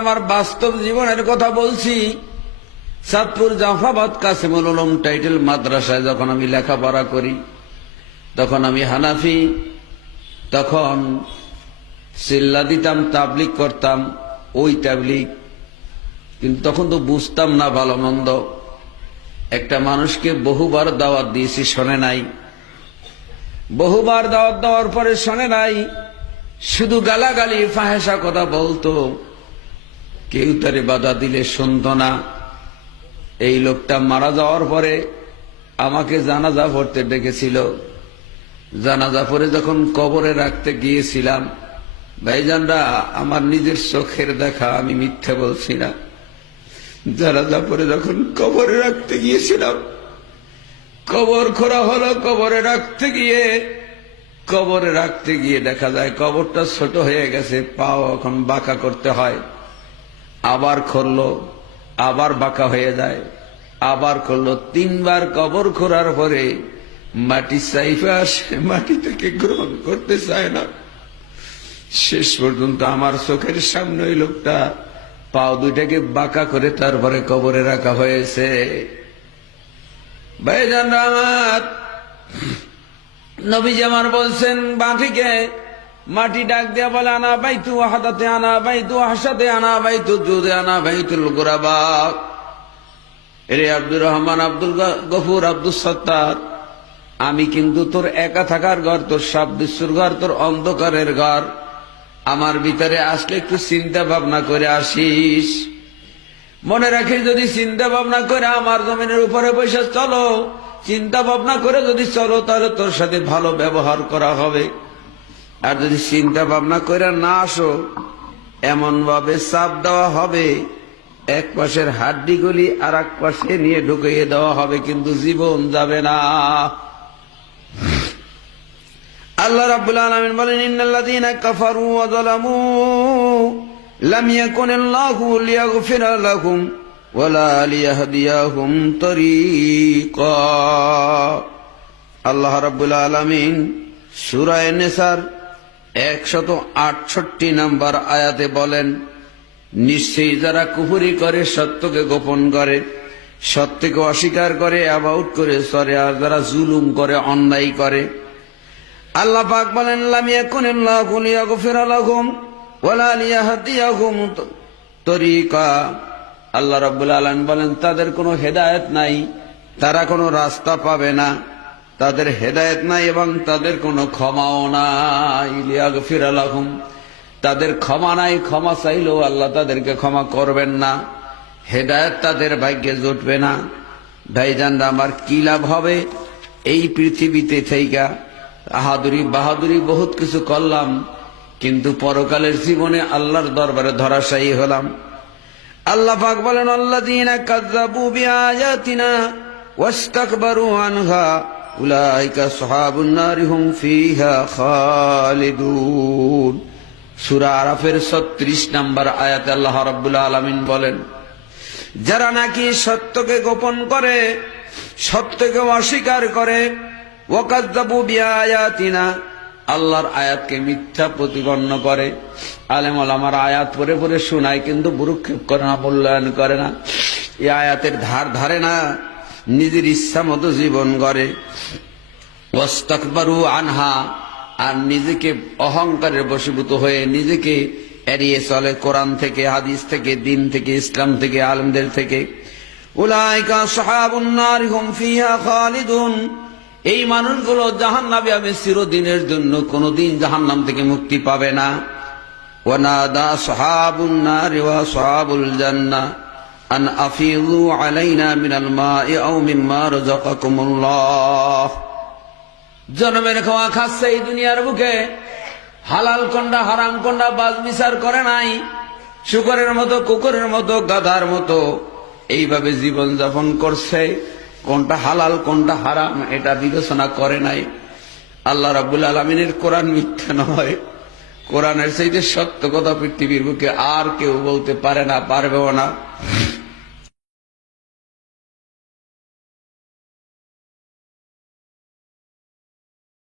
আমার বাস্তব জীবনের কথা বলছি। চাঁদপুর জাফরাবাদ কাসিমুল উলুম টাইটেল মাদ্রাসায় যখন আমি লেখাপড়া করি, তখন আমি হানাফি, তখন চিল্লা দিতাম, তাবলিগ করতাম, ওই তাবলিগ। কিন্তু তখন তো বুঝতাম না ভালো মন্দ। একটা মানুষকে বহুবার দাওয়াত দিয়েছি, শোনে নাই। বহুবার দাওয়াত দেওয়ার পরে শোনে নাই, শুধু গালাগালি ফাহেসা কথা বলতো, কেউ তারে বাধা দিলে শুনত না। এই লোকটা মারা যাওয়ার পরে আমাকে জানাজা পড়তে ডেকেছিল। জানাজা পড়ে যখন কবরে রাখতে গিয়েছিলাম, ভাইজানরা, আমার নিজের চোখের দেখা, আমি মিথ্যে বলছি না। জানাজা পড়ে যখন কবরে রাখতে গিয়েছিলাম, কবর খোঁড়া হলো। কবরে রাখতে গিয়ে দেখা যায় কবরটা ছোট হয়ে গেছে, পাও এখন বাঁকা করতে হয়। আবার খুললো, আবার বাঁকা হয়ে যায়, আবার করলো। 3 বার কবর খোঁড়ার পরে মাটি চাইফে আসে, মাটি থেকে গ্রহণ করতে চায় না। শেষ পর্যন্ত আমার চোখের সামনে ওই লোকটা পাও দুইটাকে বাঁকা করে তারপরে কবরে রাখা হয়েছে। ভাইজানরা আমার, নবীজি আমার বলছেন, বাঁধিকে মাটি ডাক দিয়া বলে, আনা বাইতু হাদাতে, আনা বাইতু হাসাতে, আনা বাইতু জুদে, আনা বাইতুল গুরাবা। এরে আব্দুর রহমান, আব্দুল গফুর, আব্দুল সত্তার, আমি কিন্তু তোর একা থাকার ঘর, তোর সাবদৃশ্যর ঘর, তোর অন্ধকারের ঘর। আমার ভিতরে আসলে একটু চিন্তা ভাবনা করে আসিস। মনে রাখিস, যদি চিন্তা ভাবনা করে আমার জমিনের উপরে বসে চলো, চিন্তা ভাবনা করে যদি চলো, তাহলে তোর সাথে ভালো ব্যবহার করা হবে। আর যদি চিন্তা ভাবনা করে না আসো, এমন ভাবে চাপ দেওয়া হবে, এক পাশের হাড্ডিগুলি আর এক পাশে নিয়ে ঢুকিয়ে দেওয়া হবে, কিন্তু জীবন যাবে না। আল্লাহ রাব্বুল আলামিন বলেন, ইন্নাল্লাযীনা কাফারু ওয়া যালামু লাম ইয়াকুনিল্লাহু লিয়াগফিরা লাহুম ওয়ালা লিয়াহদিয়াহুম তরিকা। আল্লাহ রাব্বুল আলামিন সূরা নিসার 168 নম্বর আয়াতে বলেন, নিশ্চয়ই যারা কুফরি করে, সত্যকে গোপন করে, সত্যকে অস্বীকার করে, অ্যাবাউট করে চলে, আর যারা জুলুম করে, অন্যায় করে, আল্লাহ পাক বলেন, লাম ইয়াকুনিল্লাহু লিয়াগফিরা লাহুম ওয়ালা লিয়াহদিয়াহুম তরিকা। আল্লাহ রাব্বুল আলামিন বলেন, তাদের কোনো হেদায়েত নাই, তারা কোনো রাস্তা পাবে না, তাদের হেদায়েত নাই এবং তাদের কোনো ক্ষমাও নাই। লিয়াগফিরা লাহুম, তাদের ক্ষমা নাই, ক্ষমা চাইলেও আল্লাহ তাদেরকে ক্ষমা করবেন না, হেদায়েত তাদের ভাগ্যে জুটবে না। ভাইজানরা আমার, কি লাভ হবে এই পৃথিবীতে থেকে? বাহাদুরি বহুত কিছু করলাম, কিন্তু পরকালের জীবনে আল্লাহর দরবারে ধরাশায়ী হলাম। আল্লাহ পাক বলেন, আল্লাযীনা কাযযাবু বিআয়াতিনা ওয়াস্তাকবারু আনহা উলাইকা আসহাবুন নারি হুম ফিহা খালিদুন। সূরা আরাফের 36 নম্বর আয়াতে আল্লাহ রাব্বুল আলামিন বলেন, যারা নাকি সত্যকে গোপন করে, সত্যকে অস্বীকার করে, ওয়াকাযযাবু বিআয়াতিনা, আল্লাহর আয়াতকে মিথ্যা প্রতিপন্ন করে। আলেম ওলামার আয়াত পড়ে পড়ে শোনায়, কিন্তু ভ্রুক্ষেপ করে না, মূল্যায়ন করে না, এই আয়াতের ধার ধারে না, নিজের ইচ্ছা মতো জীবন গড়ে। ওয়াস্তাকবারু আনহা, আর নিজেকে অহংকারের বশীভূত হয়ে নিজেকে এড়িয়ে চলে কোরআন থেকে, হাদিস থেকে, দিন থেকে, ইসলাম থেকে, আলেমদের থেকে। উলাইকা আসহাবুন নারি হুম ফিহা খালিদুন, এই মানুষগুলো জাহান্নামে হবে চিরদিনের জন্য, কোনদিন জাহান্নাম থেকে মুক্তি পাবে না। ওয়ানাদা আসহাবুন নারি ওয়া আসহাবুল জান্নাহ আন আফিযু আলাইনা মিনাল মাই আও মিম্মা রাযাকাকুমুল্লাহ। জনমের খাওয়া খাচ্ছে এই দুনিয়ার বুকে, হালাল কোনটা হারাম কোনটা বাজ বিচার করে নাই, শুকরের মতো, কুকুরের মতো, গাধার মতো এইভাবে জীবন যাপন করছে। কোনটা হালাল কোনটা হারাম এটা বিবেচনা করে নাই। আল্লাহ রাব্বুল আলামিনের কোরআন মিথ্যা নয়, কোরআনের চাইতে সত্য কথা পৃথিবীর বুকে আর কেউ বলতে পারে না, পারবেও না।